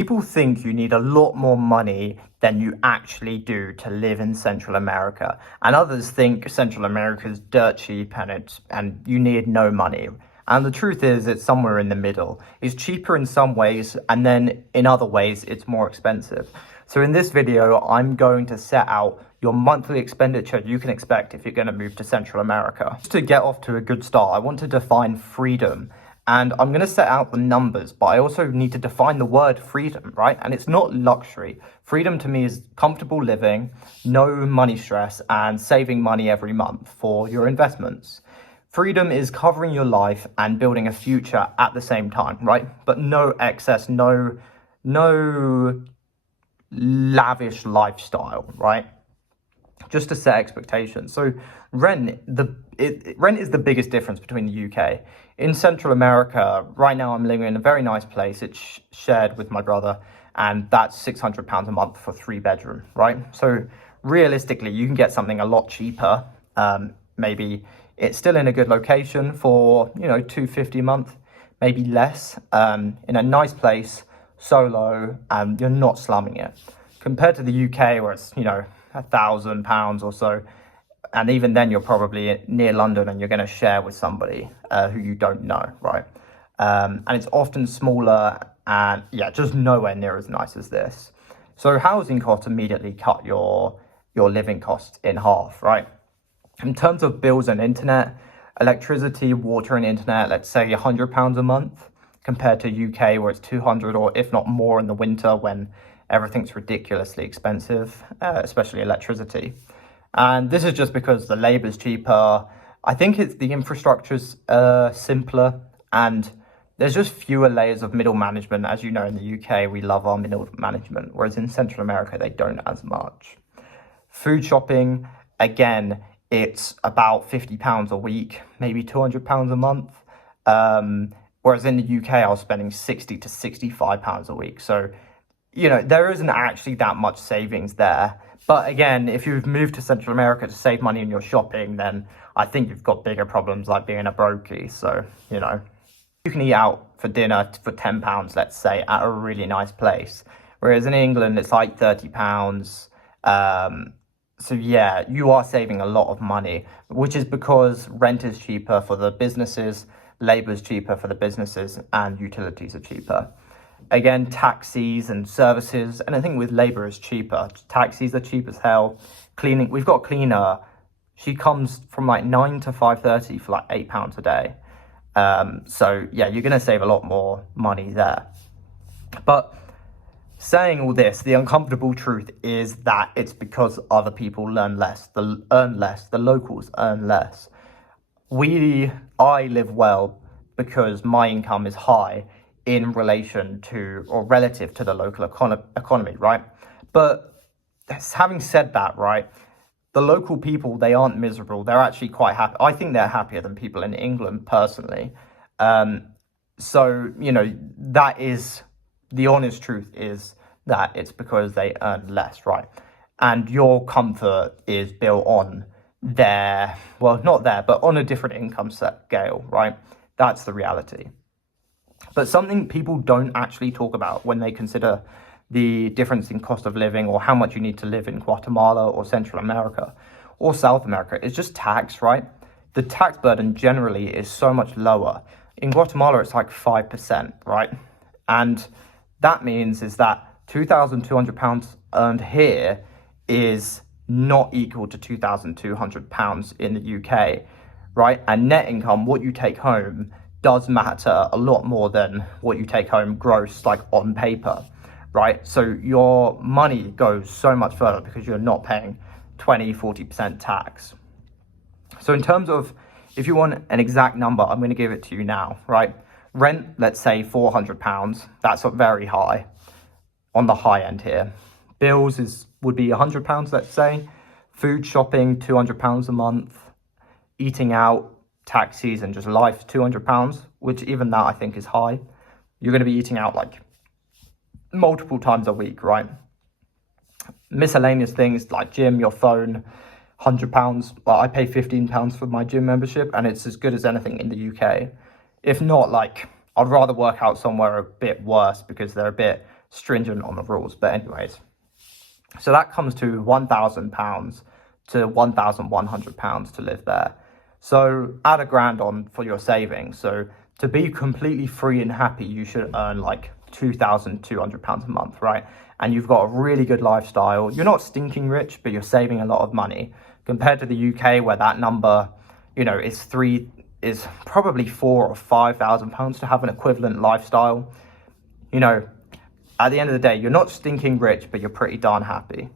People think you need a lot more money than you actually do to live in Central America, and others think Central America is dirt cheap and you need no money. And the truth is, it's somewhere in the middle. It's cheaper in some ways, and then in other ways, it's more expensive. So in this video, I'm going to set out your monthly expenditure you can expect if you're going to move to Central America. Just to get off to a good start, I want to define freedom. And I'm going to set out the numbers, but I also need to define the word freedom, right? And it's not luxury. Freedom to me is comfortable living, no money stress, and saving money every month for your investments. Freedom is covering your life and building a future at the same time, right? But no excess, no lavish lifestyle, right? Just to set expectations. So rent is the biggest difference between the UK. In Central America, right now I'm living in a very nice place. It's shared with my brother, and that's £600 a month for 3-bedroom, right? So realistically, you can get something a lot cheaper. Maybe it's still in a good location for, £250 a month, maybe less, in a nice place, solo, and you're not slumming it. Compared to the UK, where it's, £1,000 or so, and even then you're probably near London and you're going to share with somebody who you don't know, right? And it's often smaller and just nowhere near as nice as this. So housing costs immediately cut your living costs in half, right? In terms of bills and internet, electricity, water and internet, let's say £100 a month compared to UK where it's 200 or if not more in the winter when everything's ridiculously expensive, especially electricity. And this is just because the labor's cheaper. I think it's the infrastructure's simpler, and there's just fewer layers of middle management. As you know, in the UK, we love our middle management, whereas in Central America, they don't as much. Food shopping, again, it's about £50 a week, maybe £200 a month. Whereas in the UK, I was spending £60 to £65 a week. So, there isn't actually that much savings there. But again, if you've moved to Central America to save money in your shopping, then I think you've got bigger problems like being a brokey. So, you can eat out for dinner for £10, let's say, at a really nice place. Whereas in England, it's like £30. So yeah, you are saving a lot of money, which is because rent is cheaper for the businesses, labor is cheaper for the businesses, and utilities are cheaper. Again, taxis and services, and I think with labor is cheaper. Taxis are cheap as hell. Cleaning, we've got a cleaner. She comes from like 9 to 5:30 for like £8 a day. So yeah, you're going to save a lot more money there. But saying all this, the uncomfortable truth is that it's because other people earn less, the locals earn less. I live well because my income is high in relation to or relative to the local economy, right? But having said that, right, the local people, they aren't miserable. They're actually quite happy. I think they're happier than people in England personally. So, that is the honest truth, is that it's because they earn less, right? And your comfort is built on on a different income scale, right? That's the reality. But something people don't actually talk about when they consider the difference in cost of living or how much you need to live in Guatemala or Central America or South America is just tax, right? The tax burden generally is so much lower. In Guatemala, it's like 5%, right? And that means is that £2,200 earned here is not equal to £2,200 in the UK, right? And net income, what you take home, does matter a lot more than what you take home gross, like on paper, right? So your money goes so much further because you're not paying 20-40% tax. So in terms of, if you want an exact number, I'm going to give it to you now, right? Rent, let's say £400. That's very high, on the high end here. Bills would be £100, let's say. Food shopping, £200 a month. Eating out, taxis and just life, £200, which even that I think is high. You're going to be eating out like multiple times a week, right? Miscellaneous things like gym, your phone, £100. Well, I pay £15 for my gym membership, and it's as good as anything in the UK. If not, like, I'd rather work out somewhere a bit worse because they're a bit stringent on the rules. But anyways, so that comes to £1,000 to £1,100 to live there. So add £1,000 on for your savings. So to be completely free and happy, you should earn like £2,200 a month, right? And you've got a really good lifestyle. You're not stinking rich, but you're saving a lot of money compared to the UK, where that number, you know, is probably £4,000 or £5,000 to have an equivalent lifestyle. You know, at the end of the day, you're not stinking rich, but you're pretty darn happy.